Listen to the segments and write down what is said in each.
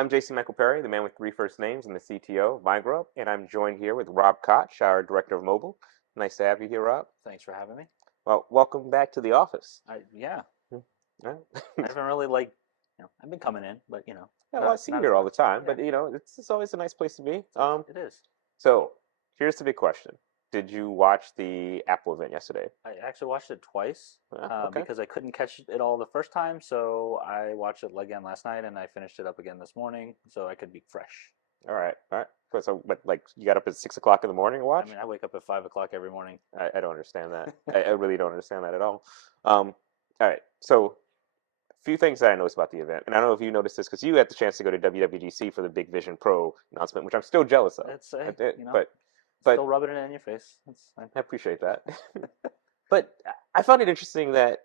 I'm Jason Michael Perry, the man with three first names and the CTO of MyGrub, and I'm joined here with Rob Koch, our director of mobile. Nice to have you here, Rob. Thanks for having me. Well, welcome back to the office. Yeah, Hmm. All I right. haven't really I've been coming in, but Yeah, well, I not see you not as here all the much. time, Yeah, but it's always a nice place to be. it is. So here's the big question: did you watch the Apple event yesterday? I actually watched it twice Okay. because I couldn't catch it all the first time, so I watched it again last night, and I finished it up again this morning, so I could be fresh. All right. All right. But like, you got up at 6 o'clock in the morning to I watch? mean, I wake up at 5 o'clock every morning. I don't understand that. I really don't understand that at all. Um, all right. So few things that I noticed about the event, and I don't know if you noticed this because you had the chance to go to WWDC for the Big Vision Pro announcement, which I'm still jealous of. It's I did, you know, but still rubbing it in your face. That's fine. I appreciate that. But I found it interesting that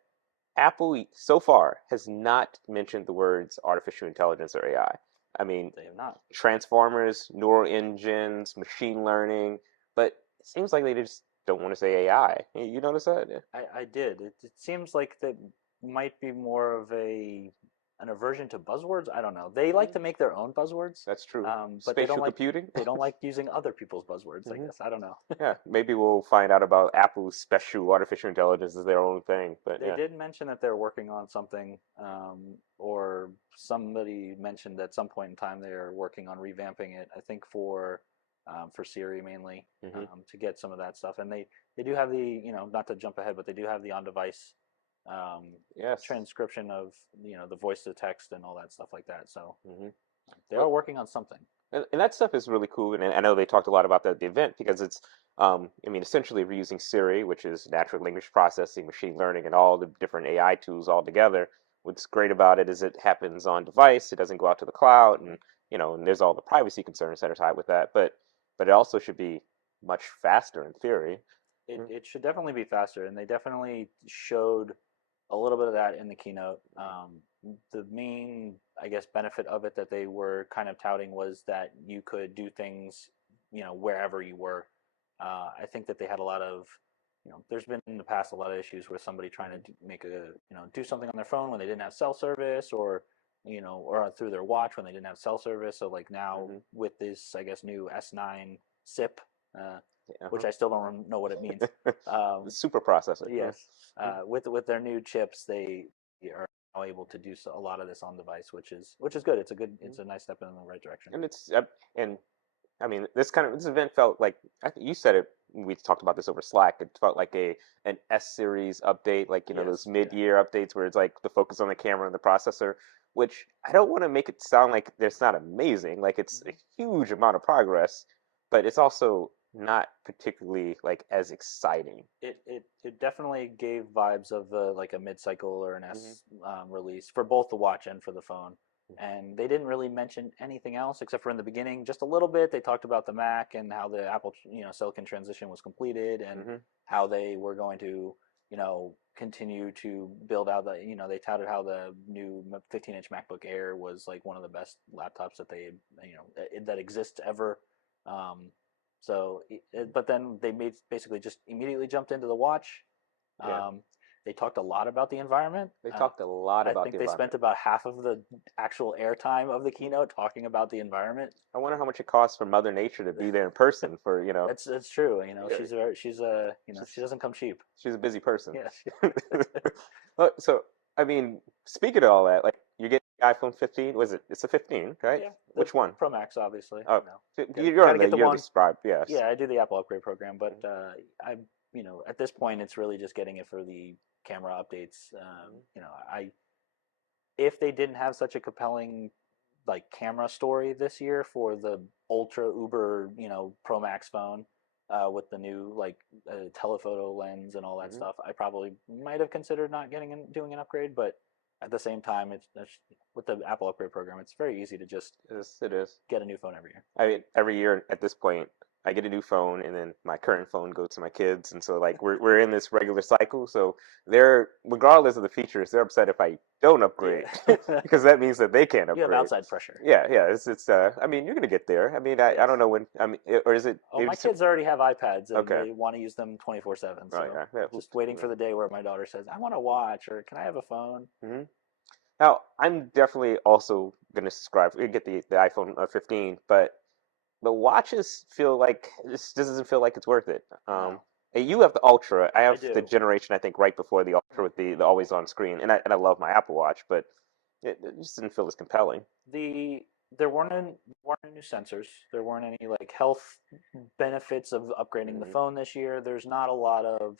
Apple so far has not mentioned the words artificial intelligence or AI. I mean, They have not. transformers, neural engines, machine learning, but it seems like they just don't want to say AI. You notice that? I did. It seems like that might be more of an aversion to buzzwords. I don't know. They like Mhm. to make their own buzzwords, That's true. but they Spatial computing. don't like using other people's buzzwords. I Hmm. guess I don't know. Yeah, maybe we'll find out about Apple's special artificial intelligence as their own thing. But They yeah. did mention that they're working on something, or somebody mentioned at some point in time they're working on revamping it. I think for Siri mainly, Hmm. to get some of that stuff. And they do have not to jump ahead, but they do have the on-device um, Yes. transcription of the voice to text and all that stuff like that. So Hmm. they Well, are working on something. and that stuff is really cool. And I know they talked a lot about that at the event because it's, I mean, essentially we're using Siri, which is natural language processing, machine learning, and all the different AI tools all together. What's great about it is it happens on device. It doesn't go out to the cloud, and and there's all the privacy concerns that are tied with that. But it also should be much faster in theory. It should definitely be faster, and they definitely showed a little bit of that in the keynote. The main, I guess, benefit of it that they were kind of touting was that you could do things, wherever you were. I think that they had a lot of, there's been in the past a lot of issues with somebody trying to make do something on their phone when they didn't have cell service, or through their watch when they didn't have cell service. So like now Hmm. with this, I guess, new S9 SIP, uh, which Uh-huh. I still don't know what it means. The Um, super processor. Yes, Mhm. with their new chips, they are now able to do a lot of this on device, which is good. It's Mhm. a nice step in the right direction. And and I mean, this event felt like, I think you said it when we talked about this over Slack. It felt like an S series update, like those Yes, yeah. mid-year updates where it's like the focus on the camera and the processor, which I don't want to make it sound like it's not amazing. Like, it's a Mhm. huge amount of progress, but it's also not particularly like as exciting. It definitely gave vibes of like a mid-cycle or an Hmm. S release for both the watch and for the phone. And they didn't really mention anything else except for in the beginning, just a little bit. They talked about the Mac and how the Apple, Silicon transition was completed, and Hmm. how they were going to, continue to build out they touted how the new 15-inch MacBook Air was like one of the best laptops that that exists ever. Um, but then they basically just immediately jumped into the watch. Yeah, Um, they talked a lot about the environment. they talked a lot I about think the they spent environment. about half of the actual airtime of the keynote talking about the environment. I wonder how much it costs for Mother Nature to be there in person for, It's true. yeah, She she's doesn't come cheap. she's a busy person. Yeah. So, I mean, speaking of all that, like, you get the iPhone 15, was it? It's a 15, right? Yeah, the Which one? Pro Max, obviously. Oh, you're Gotta on the get the yearly one. subscribe, yes. Yeah, I do the Apple upgrade program, but I, at this point, it's really just getting it for the camera updates. Mhm. I if they didn't have such a compelling like camera story this year for the ultra uber Pro Max phone, with the new like telephoto lens and all that Mhm. stuff, I probably might have considered not doing an upgrade. But at the same time, it's with the Apple upgrade program, it's very easy to just Yes, it is. get a new phone every year. I mean, every year at this point, I get a new phone, and then my current phone goes to my kids, and so like we're in this regular cycle. So they're, regardless of the features, they're upset if I don't upgrade Yeah. because that means that they can't You have upgrade. outside pressure. Yeah, yeah. It's. I mean, you're gonna get there. I mean, I Yes. don't know when. I mean, or is it Oh, maybe my some? kids already have iPads and Okay. they want to use them 24/7. Right. So Yeah. Yeah. just waiting for the day where my daughter says, "I want to watch," or "Can I have a phone?" Mhm. Now, I'm definitely also going to subscribe, get the iPhone 15, but the watches feel like this doesn't feel like it's worth it. No, And you have the Ultra. I I have the do. generation I think right before the Ultra with the always on screen, and I love my Apple Watch, but it just didn't feel as compelling. The there weren't any new sensors. There weren't any like health benefits of upgrading the Hmm. phone this year. There's not a lot of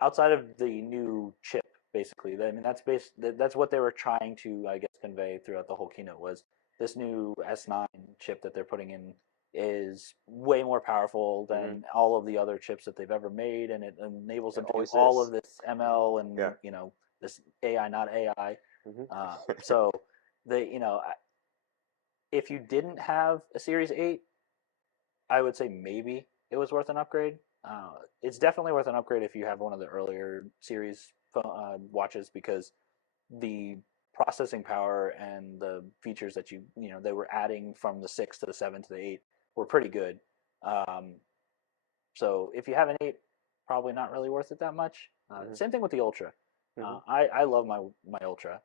outside of the new chip. Basically, I mean that's what they were trying to I guess convey throughout the whole keynote was this new S9 chip that they're putting in is way more powerful Hmm. than all of the other chips that they've ever made, and it enables It them to do always all of is. this Hmm. ML and Yeah. this AI, not AI. Hmm. So they if you didn't have a Series 8, I would say maybe it was worth an upgrade. It's definitely worth an upgrade if you have one of the earlier series watches because the processing power and the features that they were adding from the 6 to the 7 to the 8 were pretty good. Um, so if you have an 8, probably not really worth it that much. Hmm. Same thing with the Ultra. Hmm. I love my Ultra.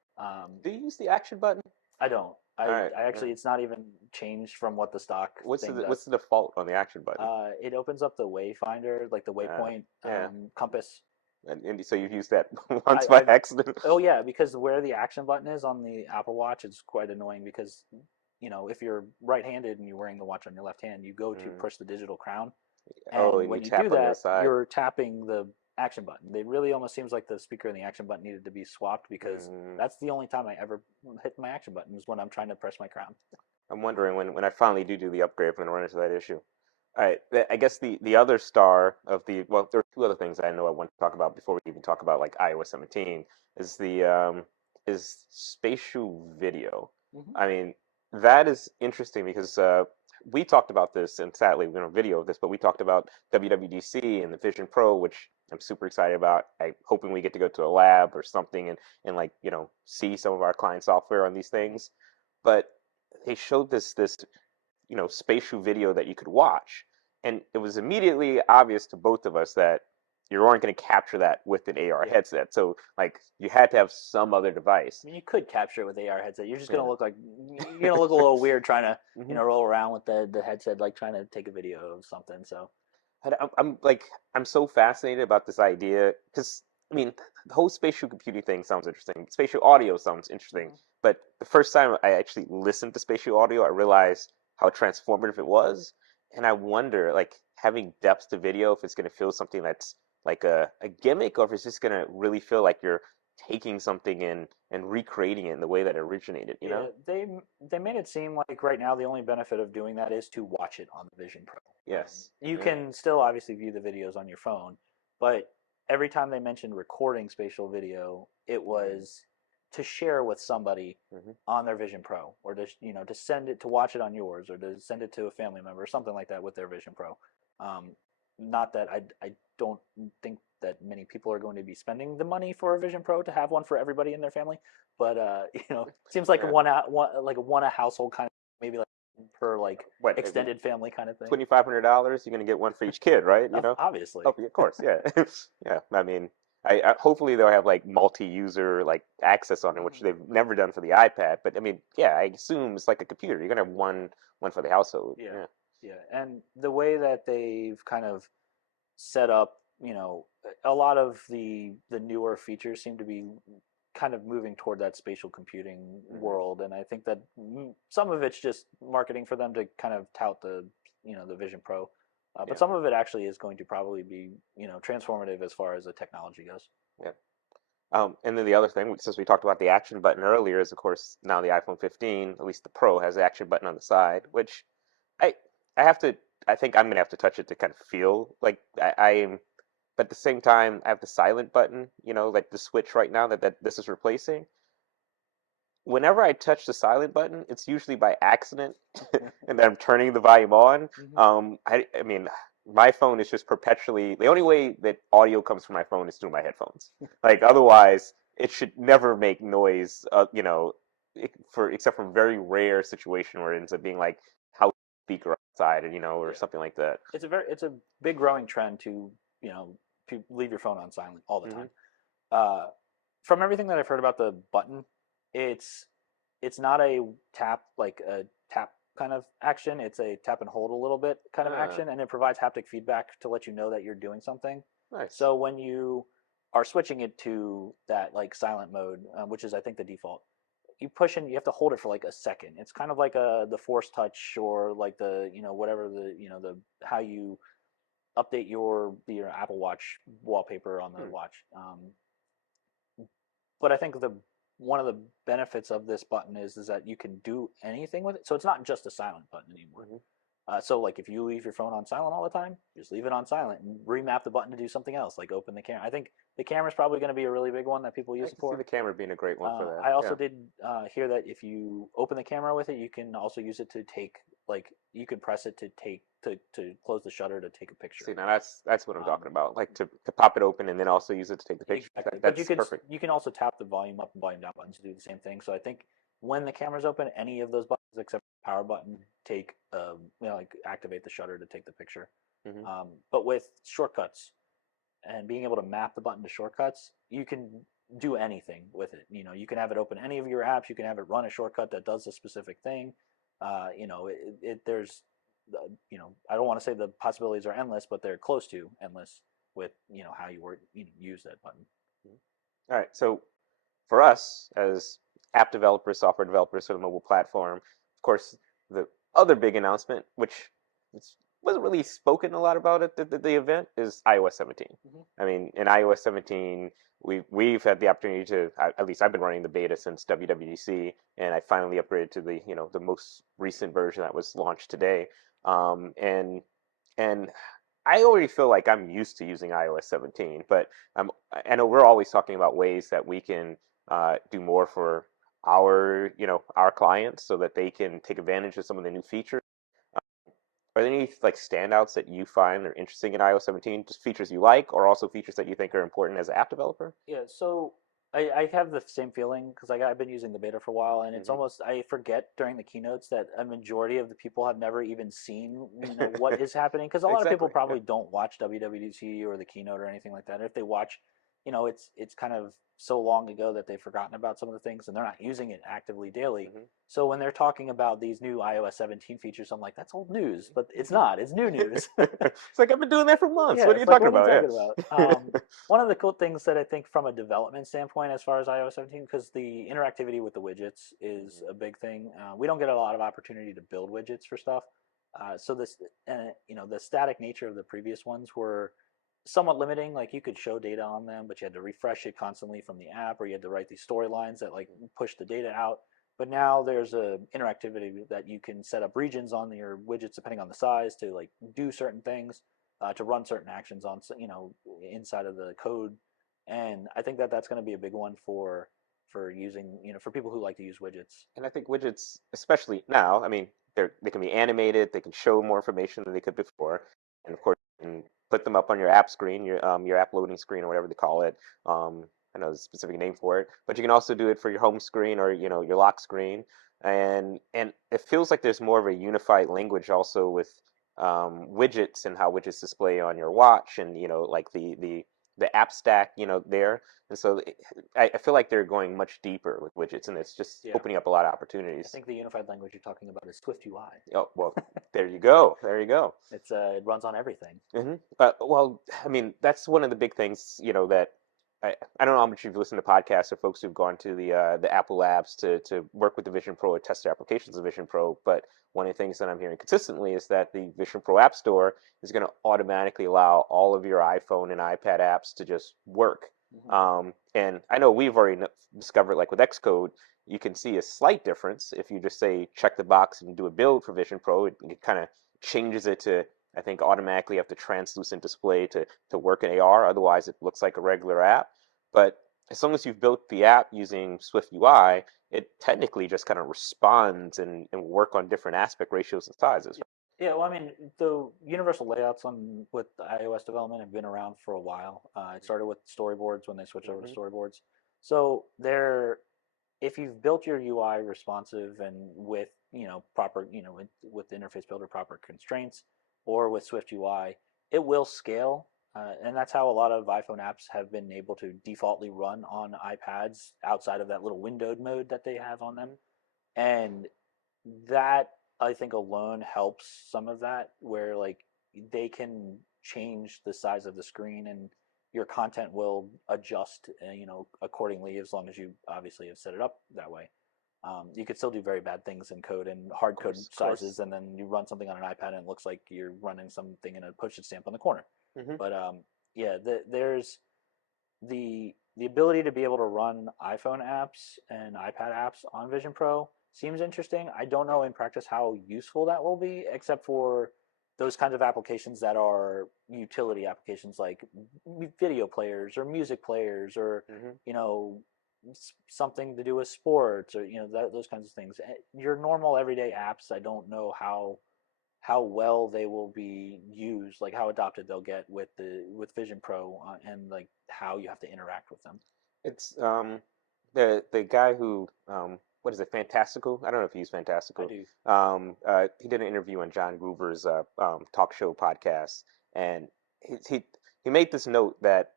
Do you use the action button? I don't. All right. I actually it's not even changed from what the stock thing What's does. the default on the action button? It opens up the wayfinder, like the Uh, waypoint yeah. compass. And so you've used that once by I've accident. oh yeah, because where the action button is on the Apple Watch, it's quite annoying because if you're right-handed and you're wearing the watch on your left hand, you go to Mm. push the digital crown, Oh, and and you when you do tap on the other that, side. you're tapping the action button. It really almost seems like the speaker and the action button needed to be swapped because Mm. that's the only time I ever hit my action button is when I'm trying to press my crown. I'm wondering when I finally do the upgrade, if I'm going to run into that issue. All right, I guess the other star of the well, there are two other things I know I want to talk about before we even talk about like iOS 17 is the is spatial video. Mm-hmm. I mean, that is interesting because we talked about this, and sadly we don't have video of this, but we talked about WWDC and the Vision Pro, which I'm super excited about. I hoping we get to go to a lab or something and like see some of our client software on these things, but they showed this spatial video that you could watch, and it was immediately obvious to both of us that you weren't going to capture that with an AR Yeah. headset. So like you had to have some other device. I mean, you could capture it with AR headset. You're just Yeah. gonna look like you're gonna look a little weird trying to Hmm. roll around with the headset, like trying to take a video of something. So I'm like I'm so fascinated about this idea because I mean the whole spatial computing thing sounds interesting. Spatial audio sounds interesting, mhm. but the first time I actually listened to spatial audio, I realized how transformative it was, and I wonder like having depth to video if it's going to feel something that's like a gimmick or if it's just going to really feel like you're taking something and recreating it in the way that it originated. You Yeah, know? they made it seem like right now the only benefit of doing that is to watch it on the Vision Pro. Yes. You Yeah. can still obviously view the videos on your phone, but every time they mentioned recording spatial video, it Mm-hmm. was to share with somebody Mm-hmm. on their Vision Pro, or to to send it to watch it on yours, or to send it to a family member, or something like that with their Vision Pro. Um, Not that I don't think that many people are going to be spending the money for a Vision Pro to have one for everybody in their family, but seems like a Yeah. one a household kind of maybe like per like What? extended family kind of thing. $2,500, you're gonna get one for each kid, right? Oh, Obviously, yeah, of course, yeah, yeah. I mean, I hopefully they'll have like multi-user like access on it, which hmm they've never done for the iPad. But I mean, yeah, I assume it's like a computer. You're gonna have one for the household. yeah, Yeah. yeah, and the way that they've kind of set up, a lot of the newer features seem to be kind of moving toward that spatial computing Hmm. world, and I think that some of it's just marketing for them to kind of tout the Vision Pro, but Yeah. some of it actually is going to probably be transformative as far as the technology goes. Yeah. And then the other thing, since we talked about the action button earlier, is of course now the iPhone 15, at least the Pro, has the action button on the side, which I I have to. I think I'm gonna have to touch it to kind of feel like I am. But at the same time, I have the silent button, like the switch right now that this is replacing. Whenever I touch the silent button, it's usually by accident, and then I'm turning the volume on. hmm I mean, my phone is just perpetually the only way that audio comes from my phone is through my headphones. Like otherwise, it should never make noise. For except for very rare situation where it ends up being like house speaker outside, or Yeah, something like that. it's a big growing trend to you know to leave your phone on silent all the Hmm. time. Uh, from everything that I've heard about the button, it's it's not a tap like a tap kind of action. It's a tap and hold a little bit kind of Ah, action, and it provides haptic feedback to let you know that you're doing something. nice. So when you are switching it to that like silent mode, which is I think the default, you push and you have to hold it for like a second. It's kind of like the force touch or like the whatever the how you update your Apple Watch wallpaper on the Hmm. watch. But I think the one of the benefits of this button is that you can do anything with it. So it's not just a silent button anymore. Hmm. So like if you leave your phone on silent all the time, just leave it on silent and remap the button to do something else, like open the camera. I think the camera is probably going to be a really big one that people I use it can see for. the camera being a great one for that. I also Yeah. did hear that if you open the camera with it, you can also use it to take like you can press it to take to close the shutter to take a picture. See, now that's what I'm Um, talking about. Like to pop it open and then also use it to take the picture. exactly, but That's perfect. you can also tap the volume up and volume down buttons to do the same thing. So I think when the camera's open, any of those buttons except the power button take like activate the shutter to take the picture. Hmm. But with shortcuts and being able to map the button to shortcuts, you can do anything with it. You can have it open any of your apps. You can have it run a shortcut that does a specific thing. There's, I don't want to say the possibilities are endless, but they're close to endless with how use that button. All right. So for us as app developers, software developers for the mobile platform, of course, the other big announcement, which wasn't really spoken a lot about at the event, is iOS 17. Mm-hmm. I mean, in iOS 17, we've had the opportunity to, at least I've been running the beta since WWDC, and I finally upgraded to the most recent version that was launched today. And I already feel like I'm used to using iOS 17, but I know we're always talking about ways that we can do more for our clients so that they can take advantage of some of the new features. Are there any like standouts that you find are interesting in iOS 17? Just features you like, or also features that you think are important as an app developer? Yeah, so I have the same feeling because I've been using the beta for a while, and it's Hmm. almost I forget during the keynotes that a majority of the people have never even seen what is happening because a lot of people Exactly. Yeah. probably don't watch WWDC or the keynote or anything like that. If they watch, it's kind of so long ago that they've forgotten about some of the things and they're not using it actively daily. Hmm. So when they're talking about these new iOS 17 features, I'm like, that's old news, but it's Hmm. not. It's new news. It's like I've been doing that for months. Yeah, What are you it's like, talking what are you about? talking about? Yeah. One of the cool things that I think from a development standpoint, as far as iOS 17, because the interactivity with the widgets is Hmm. a big thing. We don't get a lot of opportunity to build widgets for stuff. So the static nature of the previous ones were somewhat limiting. Like you could show data on them, but you had to refresh it constantly from the app, or you had to write these storylines that like push the data out. But now there's a interactivity that you can set up regions on your widgets depending on the size to like do certain things to run certain actions on inside of the code, and I think that that's going to be a big one for using for people who like to use widgets. And I think widgets, especially now, I mean, they can be animated, they can show more information than they could before, and of course, you can put them up on your app screen, your app loading screen or whatever they call it. I know there's a specific name for it, but you can also do it for your home screen or your lock screen, and it feels like there's more of a unified language also with widgets and how widgets display on your watch, and like the app stack, there. And so I feel like they're going much deeper with widgets, and it's just Yeah, opening up a lot of I opportunities. think the unified language you're talking about is Swift UI. Oh, well, there you go. There you go. It runs on everything. Well, I mean, that's one of the big things, that I don't know how much you've listened to podcasts or folks who've gone to the Apple Labs to work with the Vision Pro or test their applications of Vision Pro. But one of the things that I'm hearing consistently is that the Vision Pro App Store is going to automatically allow all of your iPhone and iPad apps to just work. Hmm. And I know we've already discovered, like with Xcode, you can see a slight difference if you just say check the box and do a build for Vision Pro. It kind of changes it to, I think, automatically have the translucent display to work in AR. Otherwise, it looks like a regular app. But as long as you've built the app using Swift UI, it technically just kind of responds and work on different aspect ratios and sizes. Yeah, well, I mean, the universal layouts on with iOS development have been around for a while. It started with storyboards when they switched over to Hmm. storyboards. So if you've built your UI responsive and with proper with the interface builder proper constraints or with Swift UI, it will scale. And that's how a lot of iPhone apps have been able to defaultly run on iPads outside of that little windowed mode that they have on them. And that I think alone helps some of that, where like they can change the size of the screen and your content will adjust, accordingly, as long as you obviously have set it up that way. You could still do very bad things in code and hard code Of sizes, course. and then you run something on an iPad and it looks like you're running something in a postage stamp on the corner. Hmm. But yeah, there's the ability to be able to run iPhone apps and iPad apps on Vision Pro seems interesting. I don't know in practice how useful that will be, except for those kinds of applications that are utility applications like video players or music players or Hmm. you know something to do with sports or those kinds of things. Your normal everyday apps, I don't know how well they will be used, like how adopted they'll get with Vision Pro, and like how you have to interact with them. It's the guy who what is it, Fantastical? I don't know if he's I Fantastical. do. He did an interview on John Gruber's talk show podcast, and he made this note that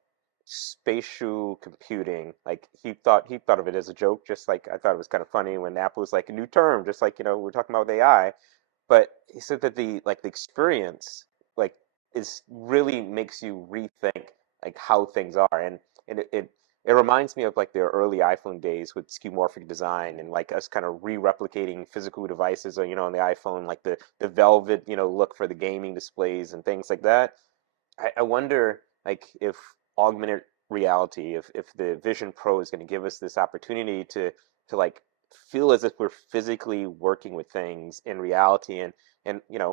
spatial computing, like he thought of it as a joke, just like I thought it was kind of funny when Apple was like a new term, just like we're talking about with AI. But he said that the experience like is really makes you rethink like how things are, and it reminds me of like the early iPhone days with skeuomorphic design and like us kind of re-replicating physical devices or on the iPhone, like the velvet look for the gaming displays and things like that. I wonder like if augmented reality, if the Vision Pro is going to give us this opportunity to like feel as if we're physically working with things in reality, and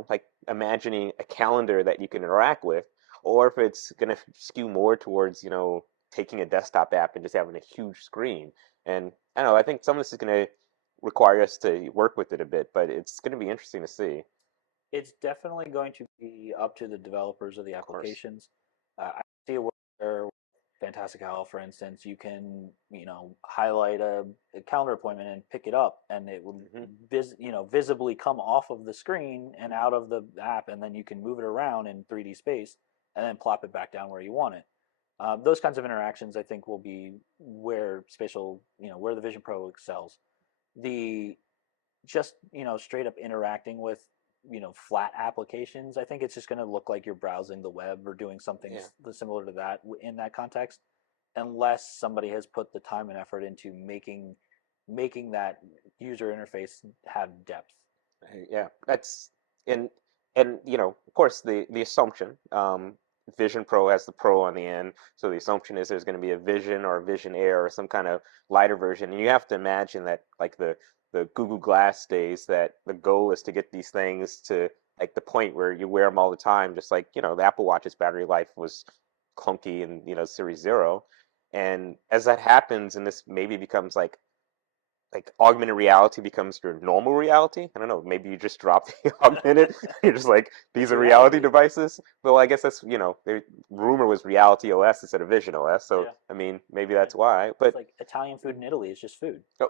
like imagining a calendar that you can interact with, or if it's going to skew more towards taking a desktop app and just having a huge screen. And I don't know, I think some of this is going to require us to work with it a bit, but it's going to be interesting to see. It's definitely going to be up to the developers of the Of course. applications. I see it where Fantastic Owl, for instance, you can highlight a calendar appointment and pick it up, and it will Hmm. visibly come off of the screen and out of the app, and then you can move it around in 3D space and then plop it back down where you want it. Those kinds of interactions, I think, will be where where the Vision Pro excels. The just straight up interacting with flat applications, I think it's just going to look like you're browsing the web or doing something Yeah. similar to that in that context, unless somebody has put the time and effort into making that user interface have depth. Yeah, that's and of course the assumption, Vision Pro has the Pro on the end, so the assumption is there's going to be a Vision or a Vision Air or some kind of lighter version, and you have to imagine that like the Google Glass days, that the goal is to get these things to like the point where you wear them all the time, just like the Apple Watch's battery life was clunky in Series Zero, and as that happens, and this maybe becomes like augmented reality becomes your normal reality. I don't know. Maybe you just drop the augmented. You're just like, It's these are reality reality. devices. Well, I guess that's the rumor was Reality OS instead of Vision OS. So Yeah, I mean, maybe yeah. that's why. It's But like Italian food in Italy is just food. oh.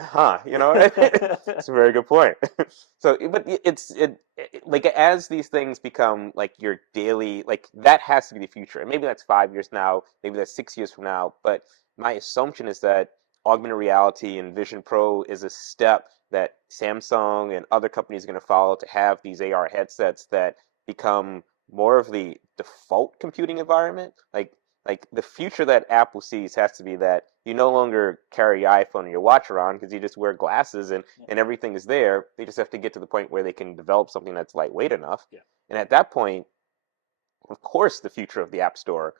Huh, it's a very good point. So, but like as these things become like your daily, like that has to be the future. And maybe that's 5 years now, maybe that's 6 years from now. But my assumption is that augmented reality and Vision Pro is a step that Samsung and other companies are going to follow to have these AR headsets that become more of the default computing environment. Like the future that Apple sees has to be that you no longer carry your iPhone or your watch around because you just wear glasses, Yeah, and everything is there. They just have to get to the point where they can develop something that's lightweight enough. yeah. And at that point, of course, the future of the App Store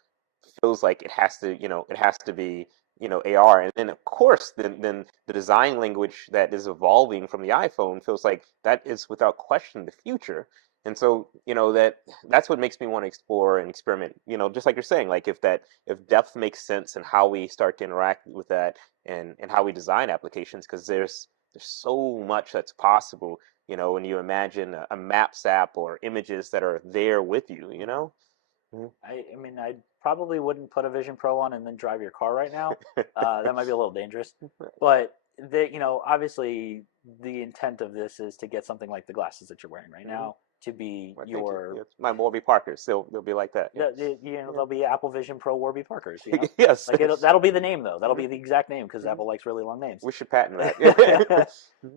feels like it has to be AR, and then of course then the design language that is evolving from the iPhone feels like that is without question the future. And so that's what makes me want to explore and experiment, just like you're saying, like if depth makes sense and how we start to interact with that, and how we design applications, because there's so much that's possible, when you imagine a maps app or images that are there with you. Mhm. I mean, I probably wouldn't put a Vision Pro on and then drive your car right now. That might be a little dangerous. But obviously, the intent of this is to get something like the glasses that you're wearing right Mhm. now. to be Well, thank you. your Yeah, it's my Warby Parkers. They'll be like that. Yeah. they'll be Apple Vision Pro Warby Parkers. Yes. Like that'll be the name though. That'll Hmm. be the exact name because Hmm. Apple likes really long names. We should patent that. Yeah.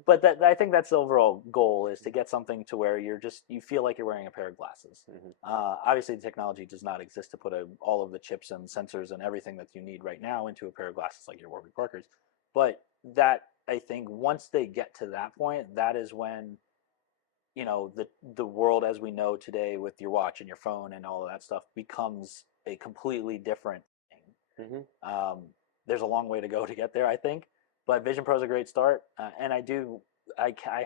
But that I think that's the overall goal is to get something to where you feel like you're wearing a pair of glasses. Hmm. Obviously, the technology does not exist to put all of the chips and sensors and everything that you need right now into a pair of glasses like your Warby Parkers. But that I think once they get to that point, that is when the world as we know today with your watch and your phone and all of that stuff becomes a completely different thing. Hmm. There's a long way to go to get there, I think, but Vision Pro is a great start, and I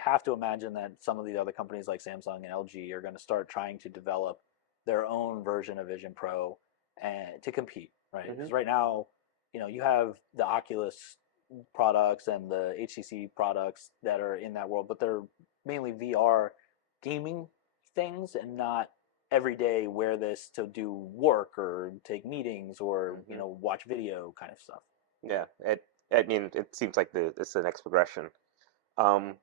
have to imagine that some of the other companies like Samsung and LG are going to start trying to develop their own version of Vision Pro and to compete, right? Hmm. Because right now, you have the Oculus products and the HTC products that are in that world, but they're mainly VR gaming things and not every day wear this to do work or take meetings or Hmm. watch video kind of stuff. Yeah. I mean, it seems like it's the next progression. Um,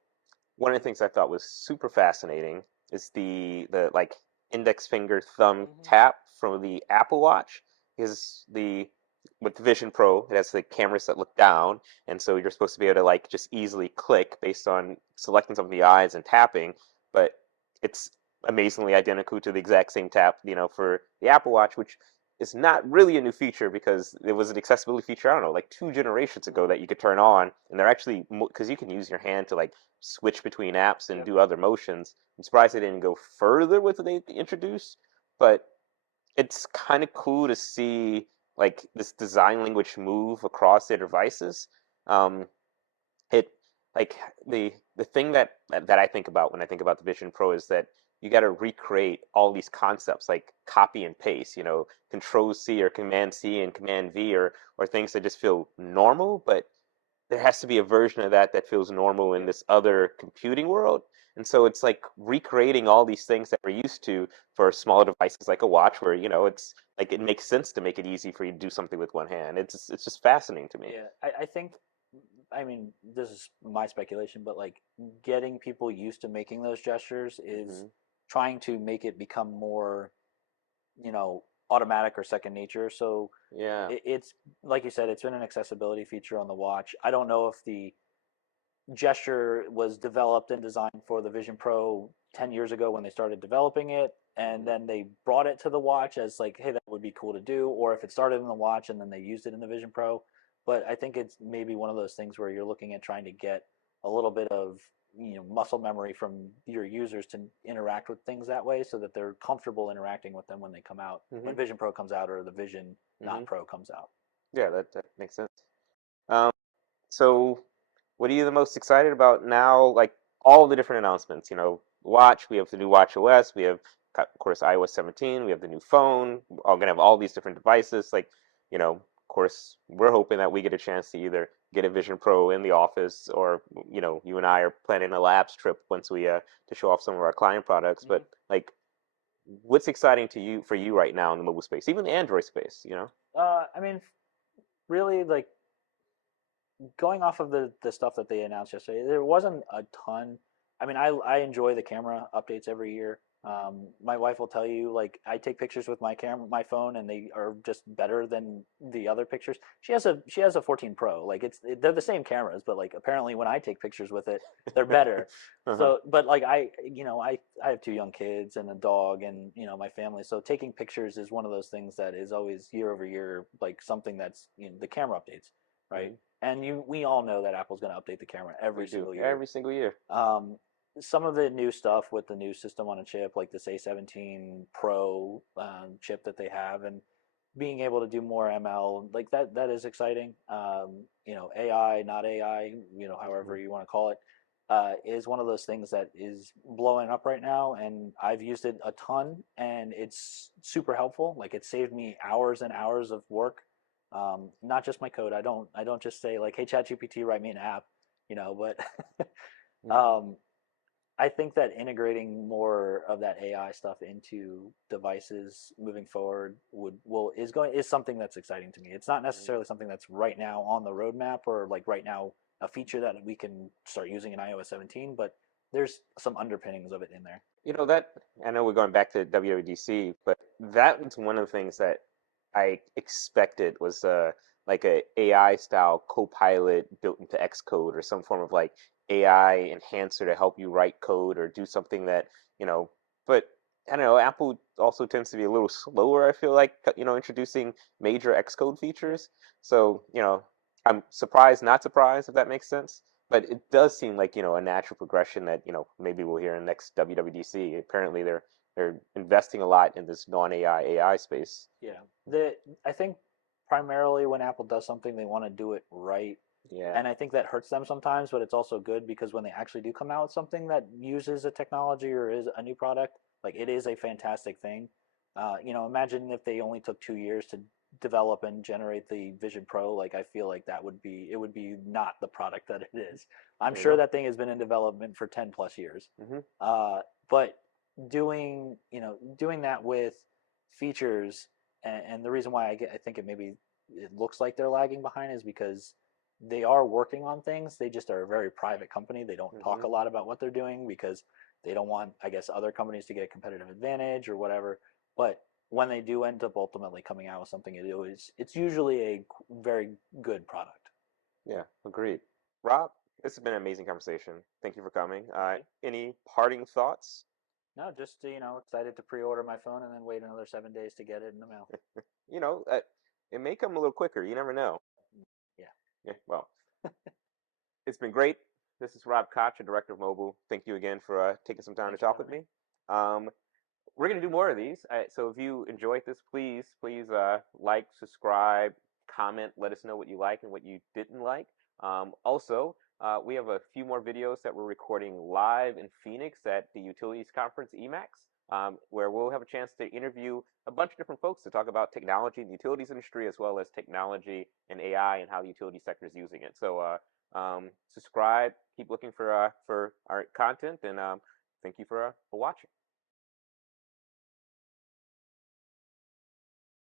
One of the things I thought was super fascinating is the like index finger thumb Mm-hmm. tap from the Apple Watch is the with the Vision Pro, it has the cameras that look down, and so you're supposed to be able to like just easily click based on selecting some of the eyes and tapping, but it's amazingly identical to the exact same tap, for the Apple Watch, which is not really a new feature because it was an accessibility feature, I don't know, like 2 generations ago that you could turn on, and they're actually because you can use your hand to like switch between apps and Yep. do other motions. I'm surprised they didn't go further with what they introduced, but it's kind of cool to see like this design language move across their devices. Um, it like the thing that I think about when I think about the Vision Pro is that you got to recreate all these concepts like copy and paste, Control C or Command C and Command V or things that just feel normal, but there has to be a version of that that feels normal in Yep. this other computing world. And so it's like recreating all these things that we're used to for smaller devices like a watch, where it's like it makes sense to make it easy for you to do something with one hand. It's just fascinating to me. Yeah, I think, I mean, this is my speculation, but like getting people used to making those gestures is Hmm. trying to make it become more, automatic or second nature. So Yeah. it's like you said, it's been an accessibility feature on the watch. I don't know if the gesture was developed and designed for the Vision Pro 10 years ago when they started developing it, and Hmm. then they brought it to the watch as like, hey, that would be cool to do, or if it started in the watch and then they used it in the Vision Pro. But I think it's maybe one of those things where you're looking at trying to get a little bit of muscle memory from your users to interact with things that way so that they're comfortable interacting with them when they come out, Hmm. when Vision Pro comes out or the Vision Hmm. not Pro comes out. Yeah, that makes sense. Um, so what are you the most excited about now? Like all the different announcements, watch, we have the new watch OS, we have of course iOS 17, we have the new phone, we're all gonna have all these different devices. Like, of course, we're hoping that we get a chance to either get a Vision Pro in the office or, you and I are planning a labs trip once we to show off some of our client products. Mm-hmm. But like what's exciting to you for you right now in the mobile space, even the Android space? I mean, really, like going off of the stuff that they announced yesterday, there wasn't a ton. I mean, I enjoy the camera updates every year. My wife will tell you, like, I take pictures with my phone, and they are just better than the other pictures. She has a 14 Pro. Like, they're the same cameras, but like apparently when I take pictures with it, they're better. Uh-huh. So, but like I have 2 young kids and a dog, and my family. So taking pictures is one of those things that is always year over year, like something that's the camera updates, right? Hmm. And we all know that Apple's going to update the camera every We do single year. every single year. Um, some of the new stuff with the new system on a chip, like this A17 Pro chip that they have, and being able to do more ML, like that is exciting. AI, not AI, however Hmm. you want to call it, is one of those things that is blowing up right now, and I've used it a ton, and it's super helpful. Like it saved me hours and hours of work. Not just my code. I don't just say like, "Hey, ChatGPT, write me an app," but um, I think that integrating more of that AI stuff into devices moving forward is something that's exciting to me. It's not Hmm. necessarily something that's right now on the roadmap or like right now a feature that we can start using in iOS 17, but there's some underpinnings of it in there. That I know we're going back to WWDC, but that was one of the things that I expected was like a AI style Copilot built into Xcode or some form of like AI enhancer to help you write code or do something that, you know, but I don't know, Apple also tends to be a little slower, I feel like, introducing major Xcode features. So, I'm surprised, not surprised, if that makes sense. But it does seem like, a natural progression that, maybe we'll hear in next WWDC. Apparently they're investing a lot in this non-AI AI space. Yeah. I think primarily when Apple does something, they want to do it right. Yeah. And I think that hurts them sometimes, but it's also good because when they actually do come out with something that uses a technology or is a new product, like it is a fantastic thing. Imagine if they only took 2 years to develop and generate the Vision Pro. Like I feel like it would be not the product that it is. I'm There you sure go. that thing has been in development for 10 plus years. Hmm. But doing that with features, and the reason why I think it looks like they're lagging behind is because they are working on things. They just are a very private company. They don't Hmm. talk a lot about what they're doing because they don't want, I guess, other companies to get a competitive advantage or whatever. But when they do end up ultimately coming out with something, it's usually a very good product. Yeah, agreed. Rob, this has been an amazing conversation. Thank you for coming. Okay. Any parting thoughts? No, just excited to pre-order my phone and then wait another 7 days to get it in the mail. You know, uh, it may come a little quicker. You never know. Yeah. Yeah, well, it's been great. This is Rob Koch, a director of mobile. Thank you again for taking some time to Thanks for talk having with me. me. Um, we're going to do more of these. So if you enjoyed this, please like, subscribe, comment, let us know what you like and what you didn't like. Also, we have a few more videos that we're recording live in Phoenix at the Utilities Conference, EMAX, where we'll have a chance to interview a bunch of different folks to talk about technology in the utilities industry, as well as technology and AI and how the utility sector is using it. So subscribe, keep looking for our content, and thank you for watching.